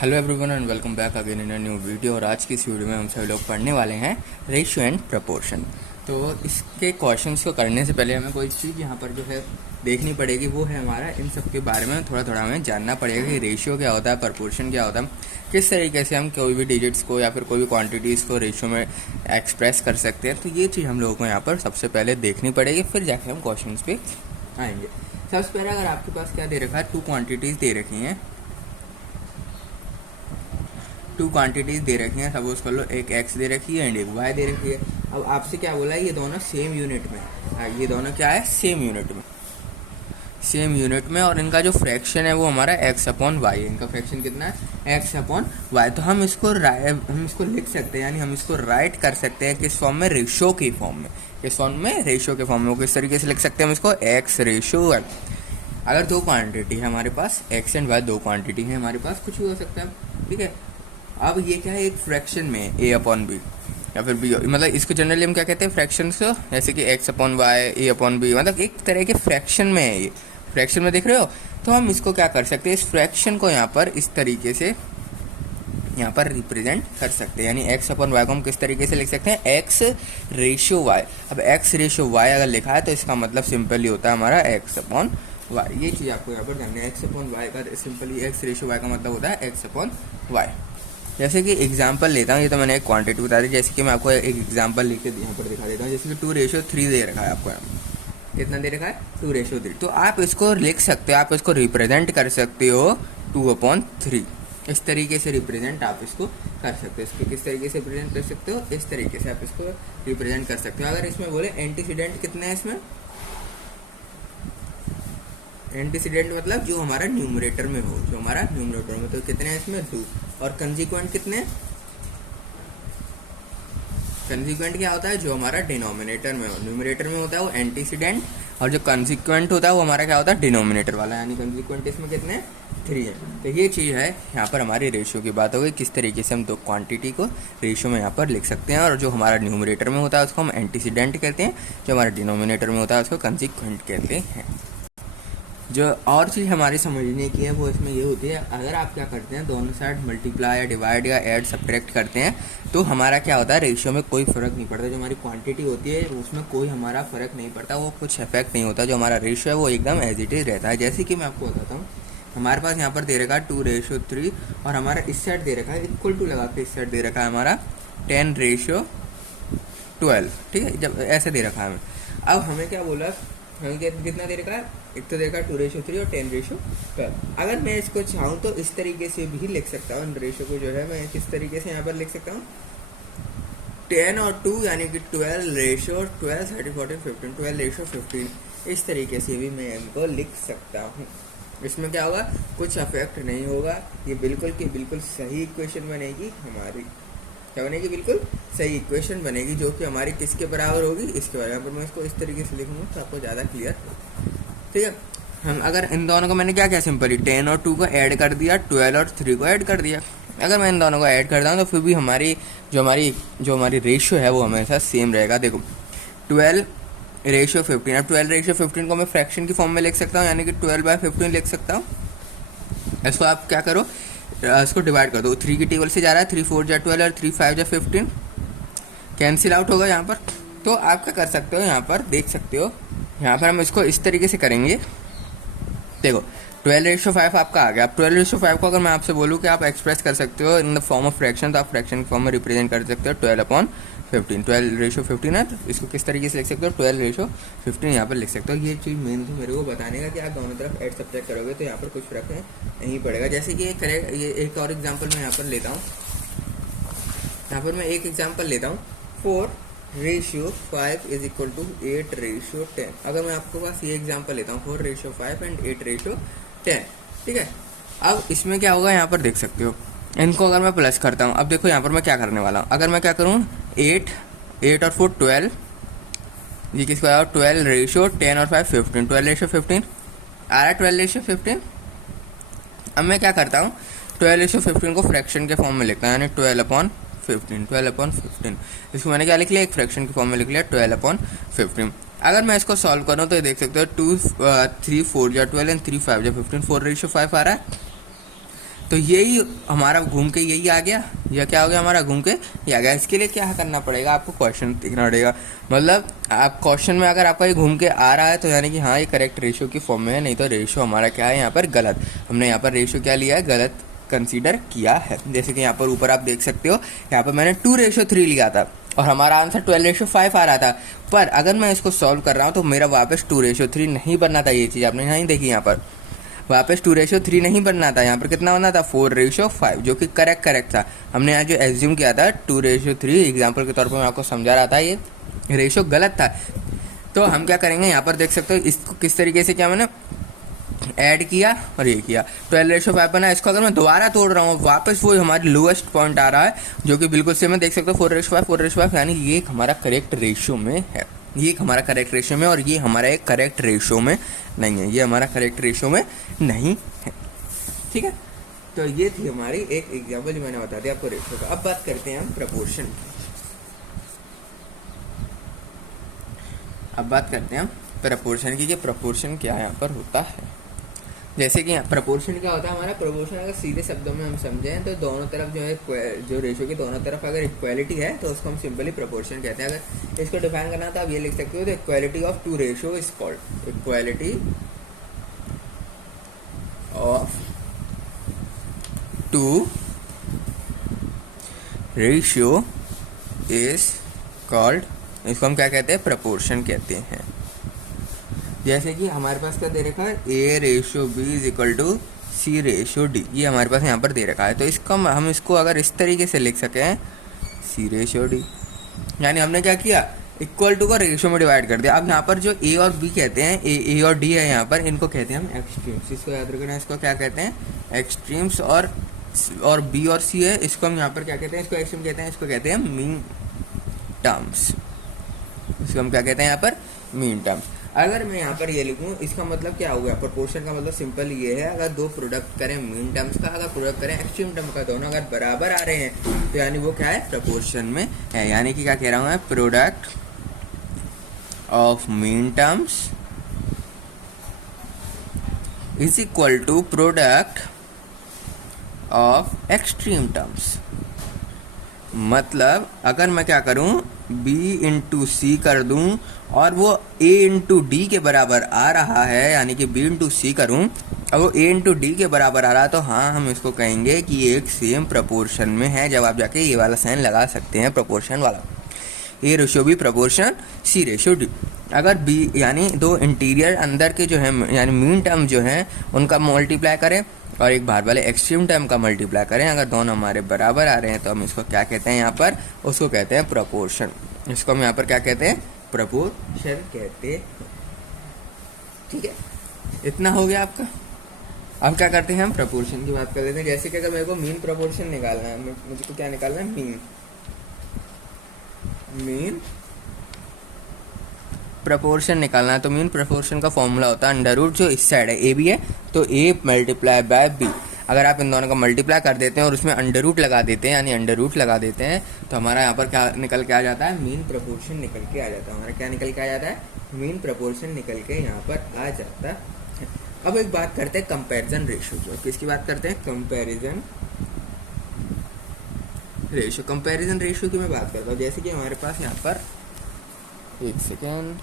Hello everyone and welcome back again in a new video. और आज की इस वीडियो में हम सभी लोग पढ़ने वाले हैं रेशियो एंड प्रपोर्शन। तो इसके क्वेश्चंस को करने से पहले हमें कोई चीज़ यहाँ पर जो है देखनी पड़ेगी, वो है हमारा इन सब के बारे में थोड़ा थोड़ा हमें जानना पड़ेगा कि रेशियो क्या होता है, प्रपोर्शन क्या होता है, किस तरीके से हम कोई भी डिजिट्स को या फिर कोई भी क्वांटिटीज़ को रेशियो में एक्सप्रेस कर सकते हैं। तो ये चीज़ हम लोगों को यहाँ पर सबसे पहले देखनी पड़ेगी, फिर जाके हम क्वेश्चन पे आएंगे। सबसे पहले अगर आपके पास क्या दे रखा है, टू क्वान्टिटीज़ दे रखी हैं, टू क्वांटिटीज दे रखी हैं। सपोज कर लो एक एक्स दे रखी है एंड एक वाई दे रखी है। अब आपसे क्या बोला है, ये दोनों सेम यूनिट में, ये दोनों क्या है, सेम यूनिट में, सेम यूनिट में। और इनका जो फ्रैक्शन है वो हमारा एक्स अपॉन वाई है। इनका फ्रैक्शन कितना है, एक्स अपॉन वाई। तो हम इसको लिख सकते हैं, यानी हम इसको राइट कर सकते हैं किस फॉर्म में, रेशो की फॉर्म में। किस फॉर्म में, रेशो के फॉर्म में। किस तरीके से लिख सकते हैं हम इसको, एक्स रेशो वाई। अगर दो क्वांटिटी है हमारे पास, एक्स एंड वाई दो क्वांटिटी है हमारे पास, कुछ भी हो सकता है, ठीक है। अब ये क्या है, एक फ्रैक्शन में ए अपॉन बी या फिर बी, मतलब इसको जनरली हम क्या कहते हैं, फ्रैक्शन को, जैसे कि एक्स अपॉन वाई, ए अपॉन बी, मतलब एक तरह के फ्रैक्शन में है ये, फ्रैक्शन में देख रहे हो। तो हम इसको क्या कर सकते हैं, इस फ्रैक्शन को यहाँ पर इस तरीके से यहाँ पर रिप्रेजेंट कर सकते हैं। यानी एक्स अपॉन वाई को हम किस तरीके से लिख सकते हैं, एक्स रेशो वाई। अब एक्स रेशो वाई अगर लिखा है तो इसका मतलब सिंपली होता है हमारा एक्स अपॉन वाई। ये चीज़ आपको यहाँ पर जानना है, एक्स अपॉन वाई का सिंपली एक्स रेशो वाई का मतलब होता है एक्स अपॉन वाई। जैसे कि एग्जांपल लेता हूँ, ये तो मैंने एक क्वांटिटी बता दी, जैसे कि मैं आपको एक एग्जांपल लिख के यहाँ पर दिखा देता हूँ। जैसे कि 2:3 दे रखा है आपको, यहाँ कितना दे रखा है, 2:3। तो आप इसको लिख सकते हो, आप इसको रिप्रेजेंट कर सकते हो 2/3। इस तरीके से रिप्रेजेंट आप इसको कर सकते हो। इसको किस तरीके से रिप्रेजेंट कर सकते हो, इस तरीके से आप इसको रिप्रेजेंट कर सकते हो। अगर इसमें बोले एंटीसीडेंट कितने हैं, इसमें एंटीसीडेंट मतलब जो हमारा न्यूमरेटर में हो, जो हमारा न्यूमरेटर में, तो कितने हैं इसमें, 2। और कंसिक्वेंट कितने, कंसिक्वेंट क्या होता है, जो हमारा डिनोमिनेटर में हो। न्यूमरेटर में होता है वो एंटीसीडेंट, और जो कंसिक्वेंट होता है वो हमारा क्या होता है, डिनोमिनेटर वाला। यानी कंसिक्वेंट इसमें कितने, 3 है। तो ये चीज़ है, यहाँ पर हमारी रेशियो की बात हो गई, किस तरीके से हम दो क्वांटिटी को रेशियो में यहाँ पर लिख सकते हैं। और जो हमारा न्यूमरेटर में होता है उसको हम एंटीसीडेंट कहते हैं, जो हमारा डिनोमिनेटर में होता है उसको कंसिक्वेंट कहते हैं। जो और चीज़ हमारी समझने की है वो इसमें ये होती है, अगर आप क्या करते हैं, दोनों साइड मल्टीप्लाई या डिवाइड या ऐड सब्ट्रैक्ट करते हैं, तो हमारा क्या होता है, रेशियो में कोई फ़र्क नहीं पड़ता। जो हमारी क्वांटिटी होती है उसमें कोई हमारा फ़र्क नहीं पड़ता, वो कुछ इफेक्ट नहीं होता। जो हमारा रेशियो है वो एकदम एज इट इज़ रहता है। जैसे कि मैं आपको बताता हूँ, हमारे पास यहाँ पर दे रखा है 2:3, और हमारा इस साइड दे रखा है इक्वल टू लगा के, इस साइड दे रखा है हमारा 10:12, ठीक है। जब ऐसे दे रखा है हमें, अब हमें क्या बोला, हमें कितना दे रखा है, एक तो दे रखा है 2:3 और 10:12। अगर मैं इसको चाहूँ तो इस तरीके से भी लिख सकता हूँ। रेशो को जो है मैं किस तरीके से यहाँ पर लिख सकता हूँ, 10 और 2 यानी कि 12:12, 13, 14, 15, 12:15, इस तरीके से भी मैं इनको लिख सकता हूँ। इसमें क्या होगा, कुछ अफेक्ट नहीं होगा। ये बिल्कुल की बिल्कुल सही इक्वेशन बनेगी हमारी, क्या बनेगी, बिल्कुल सही इक्वेशन बनेगी, जो कि हमारी किसके बराबर होगी, इसके बराबर। पर मैं इसको इस तरीके से लिखूंगा तो आपको ज़्यादा क्लियर होगा, ठीक है। हम अगर इन दोनों को मैंने क्या क्या सिंपली 10 और 2 को ऐड कर दिया, 12 और 3 को ऐड कर दिया। अगर मैं इन दोनों को ऐड करता हूँ तो फिर भी हमारी जो हमारी रेशियो है वो हमेशा सेम रहेगा। देखो 12:15, अब 12:15 को मैं फ्रैक्शन की फॉर्म में लिख सकता हूँ, यानी कि 12/15 लिख सकता हूँ। इसको आप क्या करो, इसको डिवाइड कर दो, 3 की टेबल से जा रहा है, 3 4 जा 12 और 3 5 जा 15, कैंसिल आउट होगा यहाँ पर। तो आप क्या कर सकते हो, यहाँ पर देख सकते हो, यहाँ पर हम इसको इस तरीके से करेंगे। देखो 12:5 आपका आ गया। अब 12:5 को अगर मैं आपसे बोलूँ कि आप एक्सप्रेस कर सकते हो इन द फॉर्म ऑफ फ्रैक्शन, तो आप फ्रैक्शन की फॉर्म में रिप्रेजेंट कर सकते हो 12/15। 12:15 है, तो इसको किस तरीके से लिख सकते हो, 12:15 यहाँ पर लिख सकते हो। ये चीज़ मेन थी मेरे को बताने का कि आप दोनों तरफ ऐड सब्ट्रैक्ट करोगे तो यहाँ पर कुछ फर्क नहीं पड़ेगा। जैसे कि ये एक और एग्जाम्पल मैं यहाँ पर लेता हूँ, यहाँ पर मैं एक एग्जाम्पल लेता हूँ, 4:5 इज इक्वल टू 8:10। अगर मैं आपके पास ये एग्जाम्पल लेता हूँ, 4:5 एंड 8:10, ठीक है। अब इसमें क्या होगा, यहाँ पर देख सकते हो, इनको अगर मैं प्लस करता हूँ, अब देखो यहाँ पर मैं क्या करने वाला हूँ। अगर मैं क्या करूँ, 8 और 4 12, ये किसको आया, 12:10 और 5 15, 12:15 आ रहा है, 12:15। अब मैं क्या करता हूँ, 12:15 को फ्रैक्शन के फॉर्म में लिखता हूँ, यानी 12/15। इसको मैंने क्या लिख लिया, एक फ्रैक्शन के फॉर्म में लिख लिया 12/15। अगर मैं इसको सॉल्व करूँ तो ये देख सकते हो, 2 3 4 जा 12 एंड 3 5 जा 15, 4:5 आ रहा है। तो यही हमारा घूम के यही आ गया, या क्या हो गया हमारा घूम के ये आ गया। इसके लिए क्या करना पड़ेगा, आपको क्वेश्चन देखना पड़ेगा। मतलब आप क्वेश्चन में अगर आपका ये घूम के आ रहा है तो यानी कि हाँ ये करेक्ट रेशियो की फॉर्म में है, नहीं तो रेशियो हमारा क्या है यहाँ पर गलत। हमने यहाँ पर रेशियो क्या लिया है, गलत कंसीडर किया है। जैसे कि यहाँ पर ऊपर आप देख सकते हो, यहाँ पर मैंने 2:3 लिया था और हमारा आंसर 12:5 आ रहा था। पर अगर मैं इसको सॉल्व कर रहा हूँ तो मेरा वापस 2:3 नहीं बनना था। ये चीज़ आपने नहीं देखी, यहाँ पर वापस 2:3 नहीं बनना था, यहाँ पर कितना बनना था 4:5, जो कि करेक्ट था। हमने यहाँ जो एज्यूम किया था 2:3, एग्जाम्पल के तौर पर मैं आपको समझा रहा था, ये रेशियो गलत था। तो हम क्या करेंगे, यहाँ पर देख सकते हो इसको किस तरीके से क्या मैंने ऐड किया और ये किया, 12:5 बना। इसको अगर मैं दोबारा तोड़ रहा हूँ वापस वो हमारी लोएस्ट पॉइंट आ रहा है, जो कि बिल्कुल सेम है। देख सकते हो 4:5, यानी ये एक हमारा करेक्ट रेशियो में है, ये एक हमारा करेक्ट रेशियो में, और ये हमारा एक करेक्ट रेशियो में नहीं है, ये हमारा करेक्ट रेशियो में नहीं है। ठीक है, तो ये थी हमारी एक एग्जाम्पल जो मैंने बता दिया आपको रेशियो का। अब बात करते हैं हम प्रपोर्शन की। अब बात करते हैं हम प्रपोर्शन की, कि प्रपोर्शन क्या यहाँ पर होता है। जैसे कि प्रपोर्शन क्या होता है हमारा, प्रपोर्शन अगर सीधे शब्दों में हम समझें तो दोनों तरफ जो है, जो रेशियो की दोनों तरफ अगर इक्वालिटी है तो उसको हम सिंपली प्रपोर्शन कहते हैं। अगर इसको डिफाइन करना तो आप ये लिख सकते हो, तो equality of two ratio is called, equality of two ratio is called, इसको हम क्या कहते हैं, प्रपोर्शन कहते हैं। जैसे कि हमारे पास क्या दे रखा है, A/B is equal to C/D, ये हमारे पास यहाँ पर दे रखा है। तो इसको हम इसको अगर इस तरीके से लिख सकें C/D, यानी हमने क्या किया, इक्वल टू को रेशियो में डिवाइड कर दिया। अब यहाँ पर जो A और B कहते हैं, A और D है यहाँ पर, इनको कहते हैं हम एक्सट्रीम्स। इसको याद रखना, इसको क्या कहते हैं, एक्सट्रीम्स। और B और C है, इसको हम यहाँ पर क्या कहते हैं, इसको एक्सट्रीम कहते हैं, इसको कहते हैं मीन टर्म्स। इसको हम क्या कहते हैं यहाँ पर, मीन टर्म्स। अगर मैं यहाँ पर ये लिखूँ, इसका मतलब क्या हो गया, प्रोपोर्शन का मतलब सिंपल ये है, अगर दो प्रोडक्ट करें मीन टर्म्स का, अगर प्रोडक्ट करें एक्सट्रीम टर्म का, दोनों अगर बराबर आ रहे हैं तो यानी वो क्या है, प्रपोर्शन में है। यानी कि क्या कह रहा हूँ मैं, product of mean terms is equal to product of extreme terms. मतलब अगर मैं क्या करूं, B इंटू C कर दूं और वो A इंटू D के बराबर आ रहा है, यानी कि B इंटू C करूं और वो A इंटू D के बराबर आ रहा है, तो हाँ हम इसको कहेंगे कि ये एक सेम प्रपोर्शन में है। जब आप जाके ये वाला साइन लगा सकते हैं, प्रपोर्शन वाला, A/B प्रपोर्शन C/D। अगर B यानी दो इंटीरियर अंदर के जो है, यानी मीन टर्म जो है उनका मल्टीप्लाई करें और एक बाहर वाले एक्सट्रीम टर्म का मल्टीप्लाई करें, अगर दोनों हमारे बराबर आ रहे हैं तो हम इसको क्या कहते हैं, यहाँ पर उसको कहते हैं प्रपोर्शन। इसको हम यहाँ पर क्या कहते हैं, प्रपोर्शन कहते हैं। ठीक है, इतना हो गया आपका। अब क्या करते हैं, हम प्रपोर्शन की बात कर लेते हैं। जैसे कि अगर मेरे को मीन प्रपोर्शन निकालना है, मुझको क्या निकालना है, मीन प्रपोर्शन निकालना है। तो मीन प्रपोर्शन का फॉर्मूला होता है अंडर रूट, जो इस साइड है A B है तो A मल्टीप्लाई बाय B। अगर आप इन दोनों का मल्टीप्लाई कर देते हैं और उसमें अंडर रूट लगा देते हैं, यानी अंडर रूट लगा देते हैं, तो हमारा यहाँ पर क्या निकल के आ जाता है, मीन प्रपोर्शन निकल के आ जाता है। हमारा क्या निकल के आ जाता है, मीन प्रपोर्शन निकल के यहाँ पर आ जाता है। अब एक बात करते हैं कंपैरिजन रेशियो की। किसकी बात करते हैं, कंपैरिजन रेशियो। कंपैरिजन रेशियो की मैं बात करता हूँ। जैसे कि हमारे पास यहाँ पर, एक सेकेंड,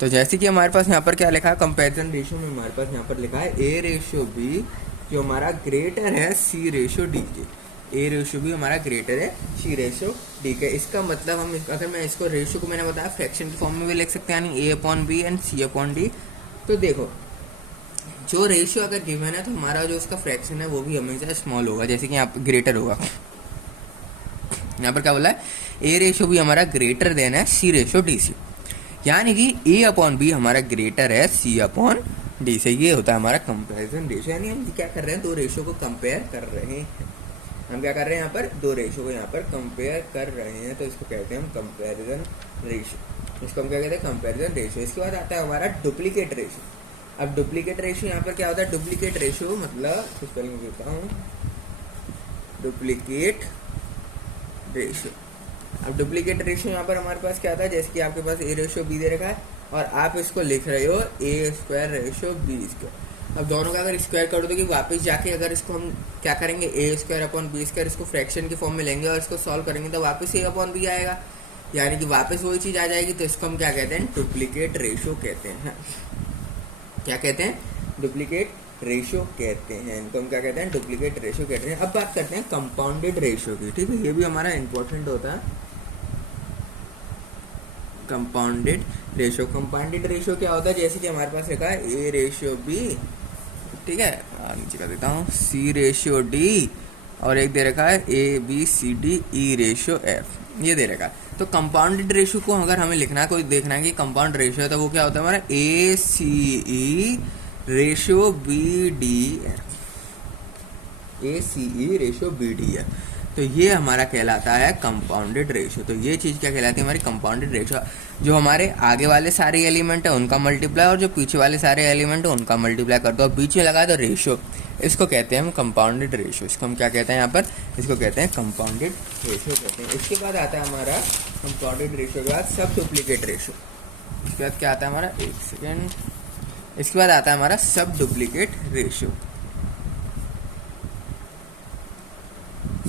तो जैसे कि हमारे पास यहाँ पर क्या लिखा है, कंपैरिजन रेशियो में हमारे पास यहाँ पर लिखा है A/B, जो हमारा ग्रेटर है C/D के। A/B हमारा ग्रेटर है C/D के। इसका मतलब हम अगर मैं इसको रेशियो को, मैंने बताया फ्रैक्शन की फॉर्म में भी लिख सकते हैं, यानी A/B एंड C/D। तो देखो, जो रेशियो अगर गिवन है तो हमारा जो उसका फ्रैक्शन है वो भी हमेशा स्मॉल होगा, जैसे कि यहाँ पर ग्रेटर होगा। यहाँ पर क्या बोला है, A/B हमारा ग्रेटर देन है C/D से, यानी कि A/B हमारा ग्रेटर है C/D से। ये होता है हमारा कंपैरिजन रेशियो। यानी हम क्या कर रहे हैं, दो रेशियो को कंपेयर कर रहे हैं। हम क्या कर रहे हैं, यहाँ पर दो रेशियो को यहाँ पर कंपेयर कर रहे हैं, तो इसको कहते हैं हम कंपैरिजन रेशियो। इसको हम क्या कहते हैं, कंपैरिजन रेशियो। इसके बाद आता है हमारा डुप्लीकेट रेशियो। अब डुप्लीकेट रेशियो यहाँ पर क्या होता है, डुप्लीकेट रेशियो मतलब स्पेलिंग देता हूँ, डुप्लीकेट रेशियो। अब डुप्लीकेट रेशियो यहाँ पर हमारे पास क्या आता है, जैसे कि आपके पास A/B दे रखा है और आप इसको लिख रहे हो A² रेशियो B²। अब दोनों का अगर स्क्वायर कर दोगे वापस जाके अगर इसको हम क्या करेंगे ए स्क्वायर अपॉन बी स्क्वायर इसको फ्रैक्शन की फॉर्म में लेंगे और इसको सॉल्व करेंगे तो वापस ए अपॉन बी आएगा, यानी कि वापस वही चीज़ आ जाएगी। तो इसको हम क्या कहते हैं, डुप्लीकेट रेशो कहते हैं। क्या कहते हैं, डुप्लीकेट रेशो कहते हैं। इनको हम क्या कहते हैं, डुप्लीकेट रेशो कहते हैं। अब बात करते हैं कंपाउंडेड रेशो की, ठीक है, ये भी हमारा इंपॉर्टेंट होता है। कंपाउंडेड रेशो, कंपाउंडेड रेशो क्या होता है, जैसे कि हमारे पास लिखा है ए रेशियो बी, ठीक है, नीचे कर देता हूँ, सी रेशियो डी, और एक दे रखा है a b c d e ratio f, ये दे रखा है। तो कंपाउंडेड रेशो को अगर हमें लिखना है, कोई देखना है कि कंपाउंड रेशो है, तो वो क्या होता है हमारा a c e ratio b d f, a c e ratio b d f. तो ये हमारा कहलाता है कंपाउंडेड रेशो। तो ये चीज़ क्या कहलाती है, हमारी कंपाउंडेड रेशो। जो हमारे आगे वाले सारे एलिमेंट है उनका मल्टीप्लाई और जो पीछे वाले सारे एलिमेंट है उनका मल्टीप्लाई कर दो और बीच में लगा दो रेशो, इसको कहते हैं हम कंपाउंडेड रेशो। इसको हम क्या कहते हैं यहाँ पर, इसको कहते हैं कंपाउंडेड रेशो कहते हैं। इसके बाद आता है हमारा कंपाउंडेड रेशो के बाद सब डुप्लीकेट रेशो। इसके बाद क्या आता है हमारा, एक सेकेंड, इसके बाद आता है हमारा सब डुप्लीकेट रेशो।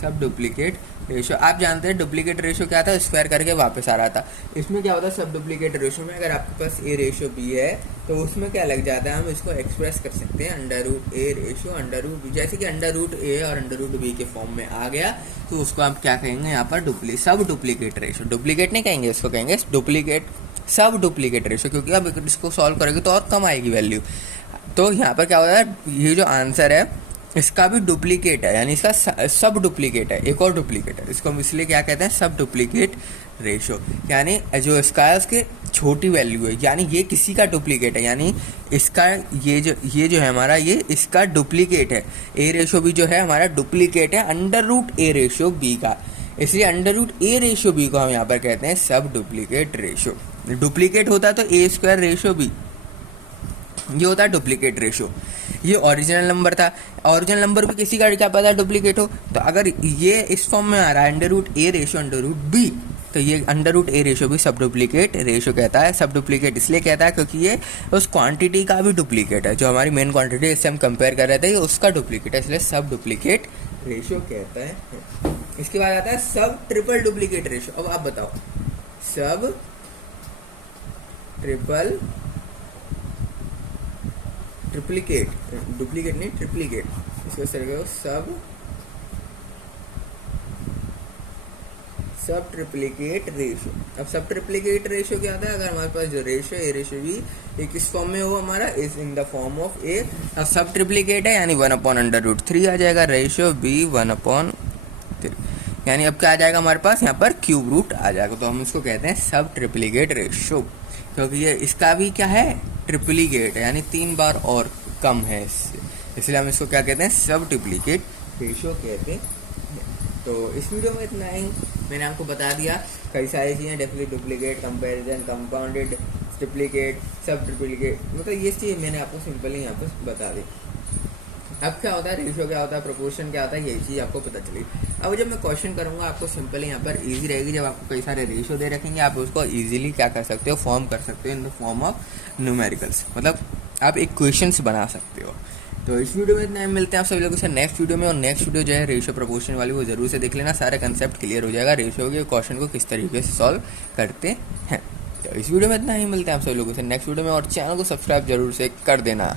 सब डुप्लीकेट रेशो, आप जानते हैं डुप्लीकेट रेशो क्या था, स्क्वायर करके वापस आ रहा था। इसमें क्या होता है सब डुप्लीकेट रेशो में, अगर आपके पास ए रेशो बी है तो उसमें क्या लग जाता है, हम इसको एक्सप्रेस कर सकते हैं अंडर रूट ए रेशो अंडर रूट बी। जैसे कि अंडर रूट ए और अंडर रूट बी के फॉर्म में आ गया तो उसको आप क्या कहेंगे यहाँ पर, सब डुप्लीकेट रेशो। डुप्लीकेट नहीं कहेंगे, इसको कहेंगे डुप्लीकेट, सब डुप्लीकेट रेशो, क्योंकि अब इसको सॉल्व करेंगे तो और कम आएगी वैल्यू। तो यहाँ पर क्या होता है, ये जो आंसर है इसका भी डुप्लीकेट है, यानी इसका सब डुप्लीकेट है, एक और डुप्लीकेट है। इसको हम इसलिए क्या कहते हैं, सब डुप्लीकेट रेशो, यानी जो इसका है उसके छोटी वैल्यू है, यानी ये किसी का डुप्लीकेट है, यानी इसका ये जो है हमारा, ये इसका डुप्लीकेट है। ए रेशो भी जो है हमारा डुप्लीकेट है अंडर रूट ए रेशो बी का, इसलिए अंडर रूट ए रेशो बी को हम यहाँ पर कहते हैं सब डुप्लीकेट रेशो। डुप्लीकेट होता है तो ए स्क्वायर रेशो बी, ये होता है डुप्लीकेट रेशो। ये ओरिजिनल नंबर था, ओरिजिनल नंबर भी किसी का क्या पता डुप्लीकेट हो, तो अगर ये इस फॉर्म में आ रहा है अंडर रूट ए रेशो अंडर रूट बी, तो ये अंडर रूट ए रेशो भी सब डुप्लीकेट रेशो कहता है। सब डुप्लीकेट इसलिए कहता है क्योंकि ये उस क्वांटिटी का भी डुप्लीकेट है, जो हमारी मेन क्वांटिटी इससे हम कंपेयर कर रहे थे, ये उसका डुप्लीकेट है, इसलिए सब डुप्लीकेट रेशो कहता है। इसके बाद आता है सब ट्रिपल डुप्लीकेट रेशो। अब आप बताओ, सब ट्रिप्लीकेट, डुप्लीकेट नहीं ट्रिप्लीकेट, इसको इस तरह का सब ट्रिप्लीकेट रेशो। अब सब ट्रिप्लीकेट रेशो क्या होता है, अगर हमारे पास जो रेशो ए रेशो बी एक इस फॉर्म में हो हमारा, is in the form of a, अब सब ट्रिप्लीकेट है यानी 1/√3 आ जाएगा, रेशो बी 1/3, यानी अब क्या आ जाएगा हमारे पास यहाँ पर क्यूब रूट आ जाएगा। तो हम इसको कहते हैं सब ट्रिप्लीकेट रेशो, क्योंकि ये इसका भी क्या है, ट्रिप्लीकेट है, यानी 3 बार और कम है इससे, इसलिए हम इसको क्या कहते हैं, सब ट्रिप्लीकेट रेशो कहते हैं। तो इस वीडियो में इतना ही, मैंने आपको बता दिया कई सारी चीज़ें, डुप्लीकेट, कंपैरिजन, कंपाउंडेड, ट्रिप्लीकेट, सब ट्रिप्लीकेट, मतलब ये चीज़ मैंने आपको सिंपली यहाँ पर बता दी। अब क्या होता है, रेशियो क्या होता है, प्रोपोर्शन क्या होता है, यही चीज़ आपको पता चली। अब जब मैं क्वेश्चन करूँगा आपको सिंपली यहाँ पर इजी रहेगी, जब आपको कई सारे रेशियो दे रखेंगे आप उसको इजीली क्या कर सकते हो, फॉर्म कर सकते हो इन द फॉर्म ऑफ न्यूमेरिकल्स, मतलब आप इक्वेशंस बना सकते हो। तो इस वीडियो में इतना ही, मिलते हैं आप सभी लोगों से नेक्स्ट वीडियो में। और नेक्स्ट वीडियो जो है रेशियो प्रोपोर्शन वाली, वो जरूर से देख लेना, सारा कंसेप्ट क्लियर हो जाएगा रेशियो के क्वेश्चन को किस तरीके से सॉल्व करते हैं। तो इस वीडियो में इतना ही, मिलते हैं आप सभी लोगों से नेक्स्ट वीडियो में, और चैनल को सब्सक्राइब जरूर से कर देना।